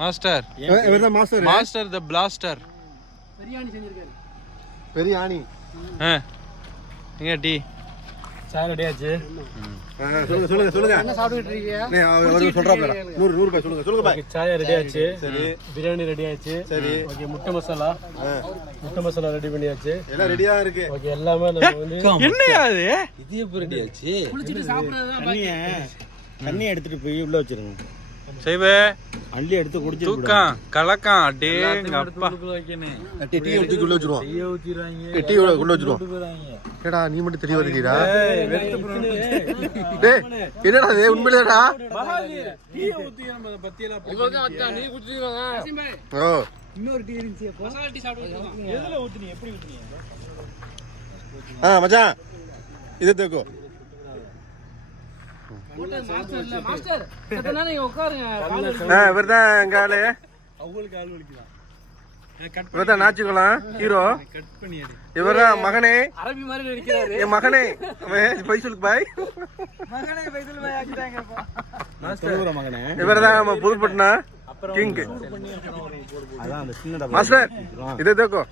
Master இவர்தான் master. Master தி plaster. Biryani செஞ்சிருக்காரு. பிரியாணி. எங்க டீ சார் ரெடி ஆச்சு. சொல்லுங்க. என்ன சாப்பிட்டுட்டு இருக்கீங்க? அவர் சொல்றாங்க 100 ரூபாய் சொல்லுங்க பாய். சாய் ரெடி ஆச்சு. சரி. பிரியாணி ரெடி ஆச்சு. சரி. ஓகே, முட்டை மசாலா ரெடி பண்ணியாச்சு. எல்லாம் ரெடியா இருக்கு. ஓகே, எல்லாமே நம்ம வந்து என்னையா அது? இது எப்படி ரெடி ஆச்சு? குளிச்சிட்டு சாப்பிடுறது தண்ணி எடுத்துட்டு போய் உள்ள வச்சிருங்க. செய்வே அள்ளி எடுத்து குடிச்சு தூக்கம் கலக்கம் அடேங்க அப்பா. டீ ஊத்தி உள்ள வச்சிருவோம். டீ உள்ள வச்சிருவோம். ஏடா நீ மட்டும் தெரிய வரீடா. டேய் என்னடா இது உண்மையிலேடா? டீ ஊத்தி நம்ம பத்தியெல்லாம் இவங்க அத்தா நீ குடிச்சிடுவாங்க. அசிம் பாய். ஓ. இன்னொரு டீ இருந்துச்சு அப்போ. மசாலா டீ சாப்பிடுறோம். எதுல ஊத்துனீங்க? எப்படி ஊத்துனீங்க? மச்சான் இது தேக்கோ. மாஸ்டர் கத்தனா நீங்க உட்காருங்க. இவர்தான் எங்க ஆளு. அவங்களுக்கு ஆள் வலிக்கலாம். இவர்தான் நாச்சுக்கலாம் ஹீரோ. இவர்தான் மகனே. அரபி மாதிரி நடிக்கிறாரு. என் மகனே பைசலுக்கு பாய். மகனே பைசல் பாய் ஆக்கிட்டாங்கப்பா. மாஸ்டர் மகனே. இவர்தான் புதுப்பட்டினா கிங். அதான் அந்த சின்னடா மாஸ்டர் இது தேக்கோ.